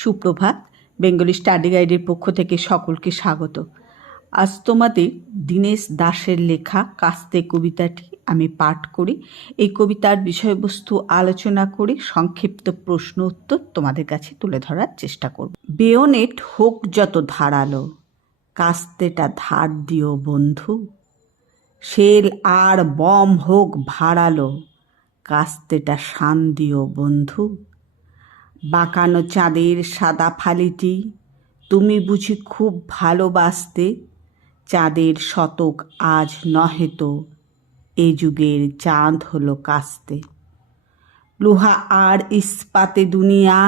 সুপ্রভাত। Bengali study গাইডের পক্ষ থেকে সকলকে স্বাগত। আজ তোমাদের দীনেশ দাশের লেখা কাস্তে কবিতাটি আমি পাঠ করি। এই কবিতার বিষয়বস্তু আলোচনা করে সংক্ষিপ্ত প্রশ্ন উত্তর তোমাদের কাছে তুলে ধরার চেষ্টা করব। বেয়োনেট হোক যত ধারালো, কাস্তেটা ধার দিও বন্ধু। শেল আর বম হোক ভাড়ালো, কাস্তেটা শান দিও বন্ধু। বাঁকানো চাঁদের সাদা ফালিটি তুমি বুঝি খুব ভালোবাসতে। চাঁদের শতক আজ নহে তো, এ যুগের চাঁদ হলো কাস্তে। লোহা আর ইস্পাতে দুনিয়া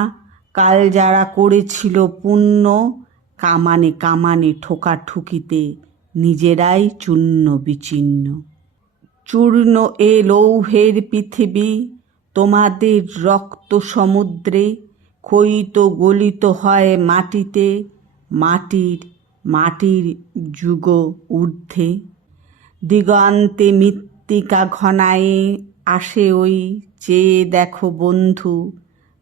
কাল যারা করেছিল পুণ্য, কামানে কামানে ঠোকাঠুকিতে নিজেরাই চূর্ণ বিচীর্ণ। চূর্ণ এ লৌহের পৃথিবী তোমাদের রক্ত সমুদ্রে, ক্ষয়িত গলিত হয় মাটিতে, মাটির যুগ ঊর্ধ্বে। দিগন্তে মৃত্তিকা ঘনায়ে আসে ওই চেয়ে দেখো বন্ধু,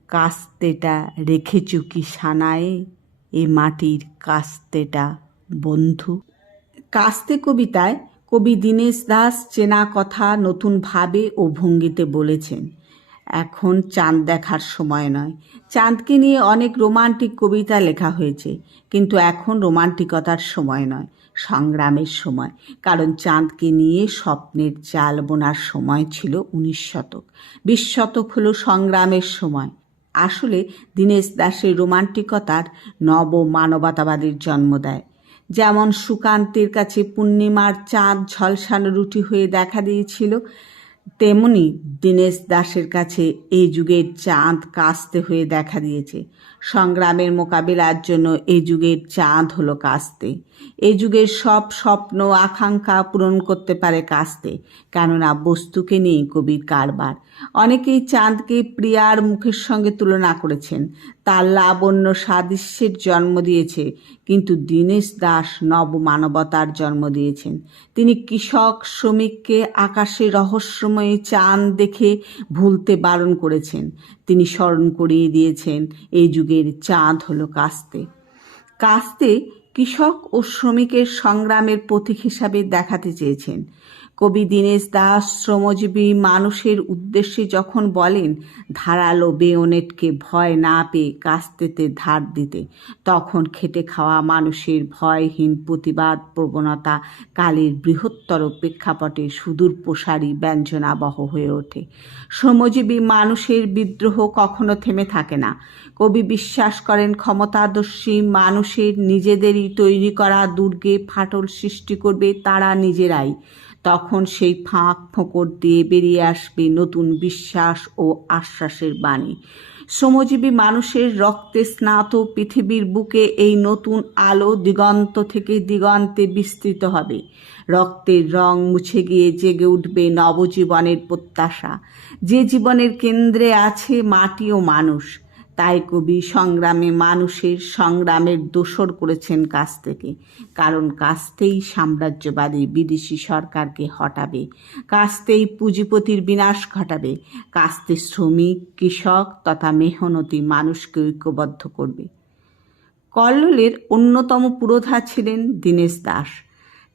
কাস্তেটা রেখেছ কি সানায়ে, এ মাটির কাস্তেটা বন্ধু। কাস্তে কবিতায় কবি দীনেশ দাশ চেনা কথা নতুনভাবে ও ভঙ্গিতে বলেছেন। এখন চাঁদ দেখার সময় নয়। চাঁদকে নিয়ে অনেক রোমান্টিক কবিতা লেখা হয়েছে, কিন্তু এখন রোমান্টিকতার সময় নয়, সংগ্রামের সময়। কারণ চাঁদকে নিয়ে স্বপ্নের জাল বোনার সময় ছিল 19 শতক। 20 শতক হলো সংগ্রামের সময়। আসলে দীনেশ দাশের রোমান্টিকতার নব মানবতাবাদের জন্ম দেয়। যেমন সুকান্তের কাছে পূর্ণিমার চাঁদ ঝলসানো রুটি হয়ে দেখা দিয়েছিল, তেমনি দীনেশ দাশের কাছে এই যুগের চাঁদ কাস্তে হয়ে দেখা দিয়েছে। সংগ্রামের মোকাবিলার জন্য এই যুগের চাঁদ হলো কাস্তে। এই যুগের সব স্বপ্ন আকাঙ্ক্ষা পূরণ করতে পারে কাস্তে, কেননা বস্তুকে নিয়ে কবির কারবার। অনেকেই চাঁদকে প্রিয়ার মুখের সঙ্গে তুলনা করেছেন, তার লাবণ্য সাদৃশ্যের জন্ম দিয়েছে, কিন্তু দীনেশ দাশ নবমানবতার জন্ম দিয়েছেন। তিনি কৃষক শ্রমিককে আকাশে রহস্যময়ী চাঁদ দেখে ভুলতে বারণ করেছেন। তিনি স্মরণ করিয়ে দিয়েছেন এই যুগের চাঁদ হলো কাস্তে। কাস্তে কৃষক ও শ্রমিকের সংগ্রামের প্রতীক হিসাবে দেখাতে চেয়েছেন। কবি দীনেশ দাশ শ্রমজীবী মানুষের উদ্দেশ্যে যখন বলেন ধারালো বেয়োনেটকে ভয় না পেয়ে কাস্তেতে ধার দিতে, তখন খেটে খাওয়া মানুষের ভয়হীন প্রতিবাদ প্রবণতা কালের বৃহত্তর প্রেক্ষাপটে সুদূর প্রসারী ব্যঞ্জনাবহ হয়ে ওঠে। শ্রমজীবী মানুষের বিদ্রোহ কখনো থেমে থাকে না। কবি বিশ্বাস করেন ক্ষমতাদর্শী মানুষের নিজেদেরই তৈরি করা দুর্গে ফাটল সৃষ্টি করবে তারা নিজেরাই। তখন সেই ফাঁক ফোঁকর দিয়ে বেরিয়ে আসবে নতুন বিশ্বাস ও আশ্বাসের বাণী। শ্রমজীবী মানুষের রক্তে স্নাত পৃথিবীর বুকে এই নতুন আলো দিগন্ত থেকে দিগন্তে বিস্তৃত হবে। রক্তের রং মুছে গিয়ে জেগে উঠবে নবজীবনের প্রত্যাশা, যে জীবনের কেন্দ্রে আছে মাটি ও মানুষ। তাই কবি সংগ্রামে মানুষের সংগ্রামের দোসর করেছেন কাস্তেকে, কারণ কাস্তেই সাম্রাজ্যবাদী বিদেশি সরকারকে হটাবে, কাস্তেই পুঁজিপতির বিনাশ ঘটাবে, কাস্তে শ্রমিক কৃষক তথা মেহনতি মানুষকে ঐক্যবদ্ধ করবে। কল্লোলের অন্যতম পুরোধা ছিলেন দীনেশ দাশ।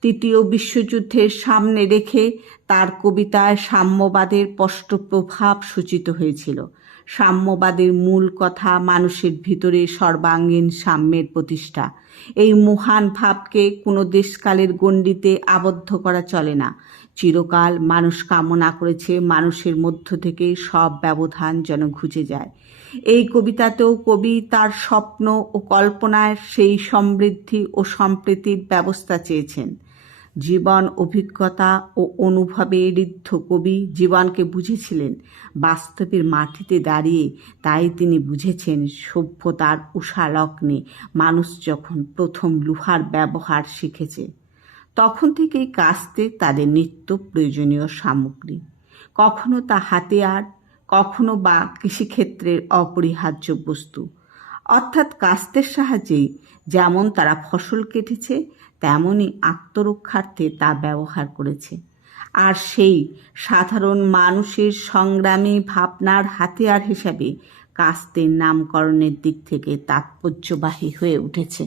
তৃতীয় বিশ্বযুদ্ধের সামনে রেখে তার কবিতায় সাম্যবাদের স্পষ্ট প্রভাব সূচিত হয়েছিল। সাম্যবাদের মূল কথা মানুষের ভিতরে সর্বাঙ্গীন সাম্যের প্রতিষ্ঠা। এই মহান ভাবকে কোনো দেশকালের গণ্ডিতে আবদ্ধ করা চলে না। চিরকাল মানুষ কামনা করেছে মানুষের মধ্য থেকে সব ব্যবধান যেন ঘুচে যায়। এই কবিতাতেও কবি তার স্বপ্ন ও কল্পনায় সেই সমৃদ্ধি ও সম্প্রীতির ব্যবস্থা চেয়েছেন। জীবন অভিজ্ঞতা ও অনুভবে ঋদ্ধ কবি জীবনকে বুঝেছিলেন বাস্তবের মাটিতে দাঁড়িয়ে। তাই তিনি বুঝেছেন সভ্যতার উষালগ্নে মানুষ যখন প্রথম লোহার ব্যবহার শিখেছে, তখন থেকেই কাস্তে তাদের নিত্য প্রয়োজনীয় সামগ্রী। কখনো তা হাতিয়ার, কখনো বা কৃষিক্ষেত্রের অপরিহার্য বস্তু। অর্থাৎ কাস্তের সাহায্যেই যেমন তারা ফসল কেটেছে, তেমনই আত্মরক্ষার্থে তা ব্যবহার করেছে। আর সেই সাধারণ মানুষের সংগ্রামী ভাবনার হাতিয়ার হিসাবে কাস্তের নামকরণের দিক থেকে তাৎপর্যবাহী হয়ে উঠেছে।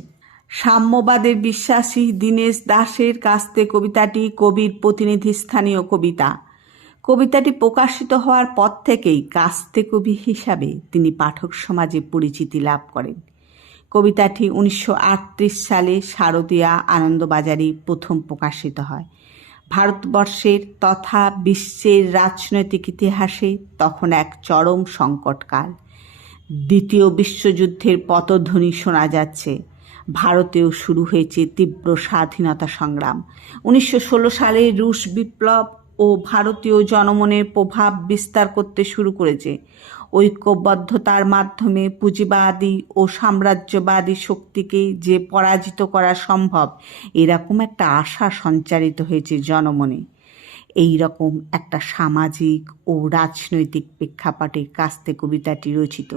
সাম্যবাদের বিশ্বাসী দীনেশ দাসের কাস্তে কবিতাটি কবির প্রতিনিধিস্থানীয় কবিতা। কবিতাটি প্রকাশিত হওয়ার পর থেকেই কাস্তে কবি হিসাবে তিনি পাঠক সমাজে পরিচিতি লাভ করেন। কবিতাটি 1938 সালে শারদীয়া আনন্দবাজারে প্রথম প্রকাশিত হয়। ভারতবর্ষের তথা বিশ্বের রাজনৈতিক ইতিহাসে তখন এক চরম সংকটকাল। দ্বিতীয় বিশ্বযুদ্ধের পতধ্বনি শোনা যাচ্ছে। ভারতেও শুরু হয়েছে তীব্র স্বাধীনতা সংগ্রাম। 1916 সালে রুশ বিপ্লব ও ভারতীয় জনমনের প্রভাব বিস্তার করতে শুরু করেছে। ঐক্যবদ্ধতার মাধ্যমে পুঁজিবাদী ও সাম্রাজ্যবাদী শক্তিকে যে পরাজিত করা সম্ভব, এরকম একটা আশা সঞ্চারিত হয়েছে জনমনে। এই রকম একটা সামাজিক ও রাজনৈতিক প্রেক্ষাপটে কাস্তে কবিতাটি রচিত।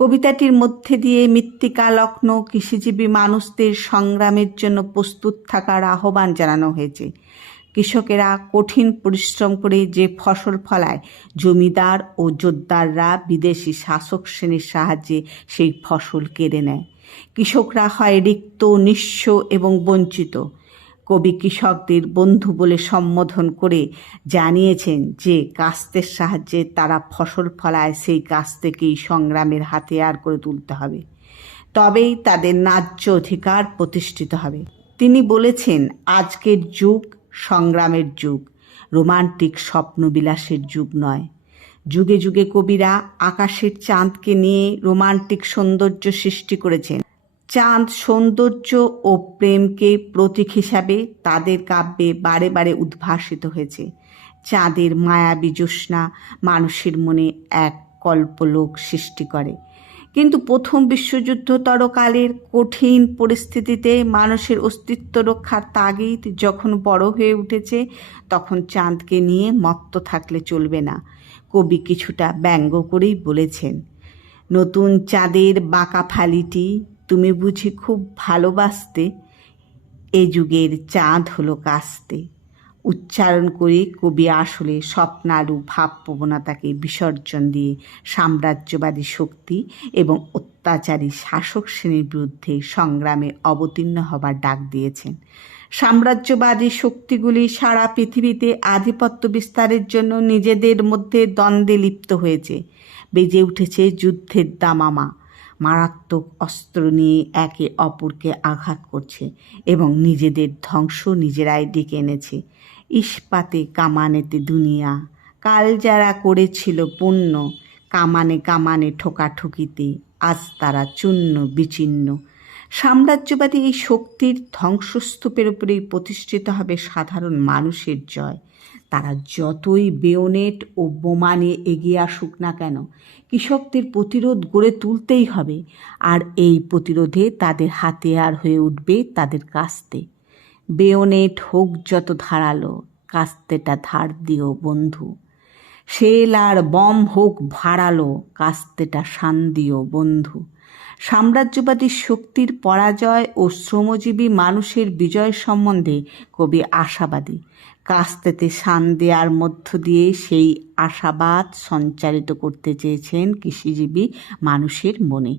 কবিতাটির মধ্যে দিয়ে মৃত্তিকালগ্ন কৃষিজীবী মানুষদের সংগ্রামের জন্য প্রস্তুত থাকার আহ্বান জানানো হয়েছে। কৃষকেরা কঠিন পরিশ্রম করে যে ফসল ফলায়, জমিদার ও জোতদাররা বিদেশি শাসক শ্রেণীর সাহায্যে সেই ফসল কেড়ে নেয়। কৃষকরা হয় রিক্ত, নিঃস্ব এবং বঞ্চিত। কবি কৃষকদের বন্ধু বলে সম্বোধন করে জানিয়েছেন যে কাস্তের সাহায্যে তারা ফসল ফলায়, সেই কাস্তেকেই সংগ্রামের হাতিয়ার করে তুলতে হবে, তবেই তাদের ন্যায্য অধিকার প্রতিষ্ঠিত হবে। তিনি বলেছেন, আজকের যুগ সংগ্রামের যুগ, রোমান্টিক স্বপ্নবিলাসের যুগ নয়। যুগে যুগে কবিরা আকাশের চাঁদকে নিয়ে রোমান্টিক সৌন্দর্য সৃষ্টি করেছেন। চাঁদ সৌন্দর্য ও প্রেমকে প্রতীক হিসাবে তাদের কাব্যে বারে বারে উদ্ভাসিত হয়েছে। চাঁদের মায়াবী জ্যোৎস্না মানুষের মনে এক কল্পলোক সৃষ্টি করে। কিন্তু প্রথম বিশ্বযুদ্ধোত্তরকালের কঠিন পরিস্থিতিতে মানুষের অস্তিত্ব রক্ষার তাগিদ যখন বড় হয়ে উঠেছে, তখন চাঁদকে নিয়ে মত্ত থাকলে চলবে না। কবি কিছুটা ব্যঙ্গ করেই বলেছেন, নতুন চাঁদের বাঁকা ফালিটি তুমি বুঝি খুব ভালোবাসতে, এ যুগের চাঁদ হলো কাস্তে। উচ্চারণ করে কবি আসলে স্বপ্নালু ভাবপ্রবণতাকে বিসর্জন দিয়ে সাম্রাজ্যবাদী শক্তি এবং অত্যাচারী শাসক শ্রেণীর বিরুদ্ধে সংগ্রামে অবতীর্ণ হবার ডাক দিয়েছেন। সাম্রাজ্যবাদী শক্তিগুলি সারা পৃথিবীতে আধিপত্য বিস্তারের জন্য নিজেদের মধ্যে দ্বন্দ্বে লিপ্ত হয়েছে। বেজে উঠেছে যুদ্ধের দামামা। মারাত্মক অস্ত্র নিয়ে একে অপরকে আঘাত করছে এবং নিজেদের ধ্বংস নিজেরাই ডেকে এনেছে। ইস্পাতে কামানেতে দুনিয়া, কাল যারা করেছিল পুণ্য, কামানে কামানে ঠোকাঠুকিতে আজ তারা চূর্ণ বিচ্ছিন্ন। সাম্রাজ্যবাদী এই শক্তির ধ্বংসস্তূপের উপরেই প্রতিষ্ঠিত হবে সাধারণ মানুষের জয়। তারা যতই বেয়োনেট ও বোমা নিয়ে এগিয়ে আসুক না কেন, কৃষকদের প্রতিরোধ গড়ে তুলতেই হবে। আর এই প্রতিরোধে তাদের হাতিয়ার হয়ে উঠবে তাদের কাস্তে। বেয়োনেট হোক যত ধারালো, কাস্তেটা ধার দিও বন্ধু। শেল আর বম হোক ভাড়ালো, কাস্তেটা শান দিও বন্ধু। সাম্রাজ্যবাদী শক্তির পরাজয় ও শ্রমজীবী মানুষের বিজয় সম্বন্ধে কবি আশাবাদী। কাস্তেতে শান দেওয়ার মধ্য দিয়ে সেই আশাবাদ সঞ্চারিত করতে চেয়েছেন কৃষিজীবী মানুষের মনে।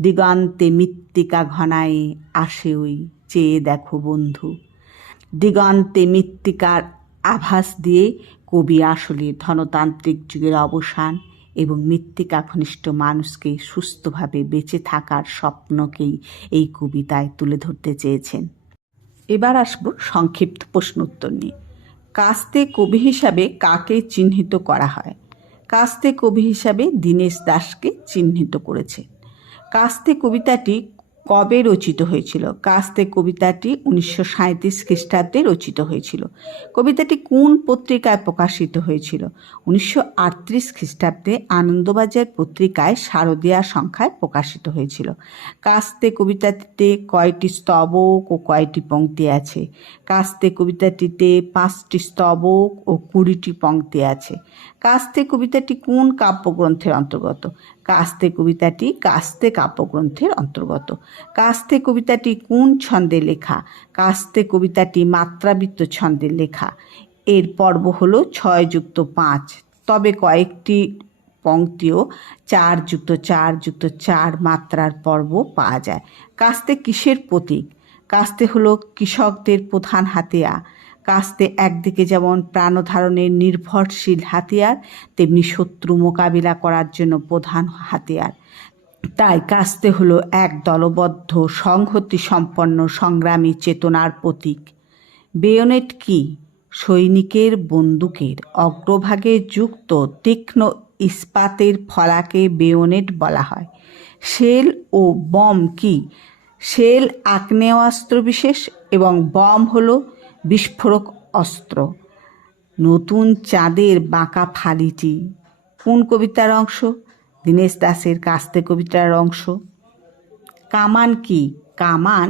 দিগন্তে মৃত্তিকা ঘনায়ে আসে ওই চেয়ে দেখো বন্ধু। দিগন্তে মৃত্তিকার আভাস দিয়ে কবি আসলে ধনতান্ত্রিক যুগের অবসান এবং মৃত্তিকা ঘনিষ্ঠ মানুষকে সুস্থভাবে বেঁচে থাকার স্বপ্নকেই এই কবিতায় তুলে ধরতে চেয়েছেন। এবার আসব সংক্ষিপ্ত প্রশ্ন উত্তর নিয়ে। কাস্তে কবি হিসাবে কাকে চিহ্নিত করা হয়? কাস্তে কবি হিসাবে দীনেশ দাসকে চিহ্নিত করেছে। কাস্তে কবিতাটি কবে রচিত হয়েছিল? কাস্তে কবিতাটি 1937 খ্রিস্টাব্দে রচিত হয়েছিল। কবিতাটি কোন পত্রিকায় প্রকাশিত হয়েছিল? 1938 খ্রিস্টাব্দে আনন্দবাজার পত্রিকায় শারদীয়া সংখ্যায় প্রকাশিত হয়েছিল। কাস্তে কবিতাটিতে কয়টি স্তবক ও কয়টি পংক্তি আছে? কাস্তে কবিতাটিতে 5টি স্তবক ও 20টি পংক্তি আছে। কাস্তে কবিতাটি কোন কাব্যগ্রন্থের অন্তর্গত? কাস্তে কবিতাটি কাস্তে কাব্যগ্রন্থের অন্তর্গত। কাস্তে কবিতাটি কোন ছন্দে লেখা? কাস্তে কবিতাটি মাত্রাবৃত্ত ছন্দে লেখা। এর পর্ব হলো 6 + 5, তবে কয়েকটি পংক্তিও 4+4+4 মাত্রার পর্ব পাওয়া যায়। কাস্তে কিসের প্রতীক? কাস্তে হলো কৃষকদের প্রধান হাতিয়ার। কাস্তে একদিকে যেমন প্রাণধারণের নির্ভরশীল হাতিয়ার, তেমনি শত্রু মোকাবিলা করার জন্য প্রধান হাতিয়ার। তাই কাস্তে হলো এক দলবদ্ধ সংহতি সম্পন্ন সংগ্রামী চেতনার প্রতীক। বেয়োনেট কি? সৈনিকের বন্দুকের অগ্রভাগে যুক্ত তীক্ষ্ণ ইস্পাতের ফলাকে বেয়োনেট বলা হয়। শেল ও বম কি? শেল আগ্নেয়াস্ত্র বিশেষ এবং বম হলো বিস্ফোরক অস্ত্র। নতুন চাঁদের বাঁকা ফালিটি কোন কবিতার অংশ? দীনেশ দাসের কাস্তে কবিতার অংশ। কামান কি? কামান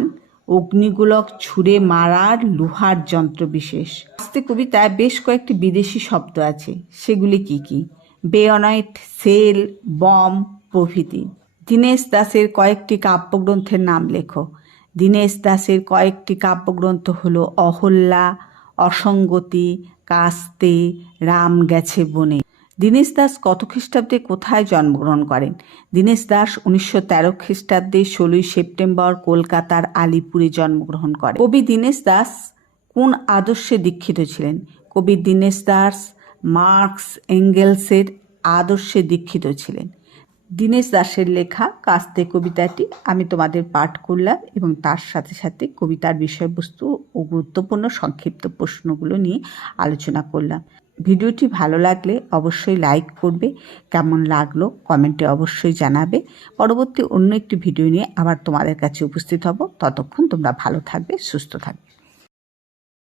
অগ্নিগোলক ছুঁড়ে মারার লোহার যন্ত্র বিশেষ। কাস্তে কবিতায় বেশ কয়েকটি বিদেশি শব্দ আছে, সেগুলি কি কি? বেয়োনেট, শেল, বম প্রভৃতি। দীনেশ দাসের কয়েকটি কাব্যগ্রন্থের নাম লেখো। দীনেশ দাসের কয়েকটি কাব্যগ্রন্থ হলো অহল্যা, অসঙ্গতি, কাস্তে, রাম গেছে বনে। দীনেশ দাস কত খ্রিস্টাব্দে কোথায় জন্মগ্রহণ করেন? দীনেশ দাস 1913 খ্রিস্টাব্দে 16 সেপ্টেম্বর কলকাতার আলিপুরে জন্মগ্রহণ করেন। কবি দীনেশ দাস কোন আদর্শে দীক্ষিত ছিলেন? কবি দীনেশ দাস মার্কস এঙ্গেলসের আদর্শে দীক্ষিত ছিলেন। দীনেশ দাসের লেখা কাস্তে কবিতাটি আমি তোমাদের পাঠ করলাম এবং তার সাথে সাথে কবিতার বিষয়বস্তু ও গুরুত্বপূর্ণ সংক্ষিপ্ত প্রশ্নগুলো নিয়ে আলোচনা করলাম। ভিডিওটি ভালো লাগলে অবশ্যই লাইক করবে, কেমন লাগলো কমেন্টে অবশ্যই জানাবে। পরবর্তী অন্য একটি ভিডিও নিয়ে আবার তোমাদের কাছে উপস্থিত হব। ততক্ষণ তোমরা ভালো থাকবে, সুস্থ থাকবে।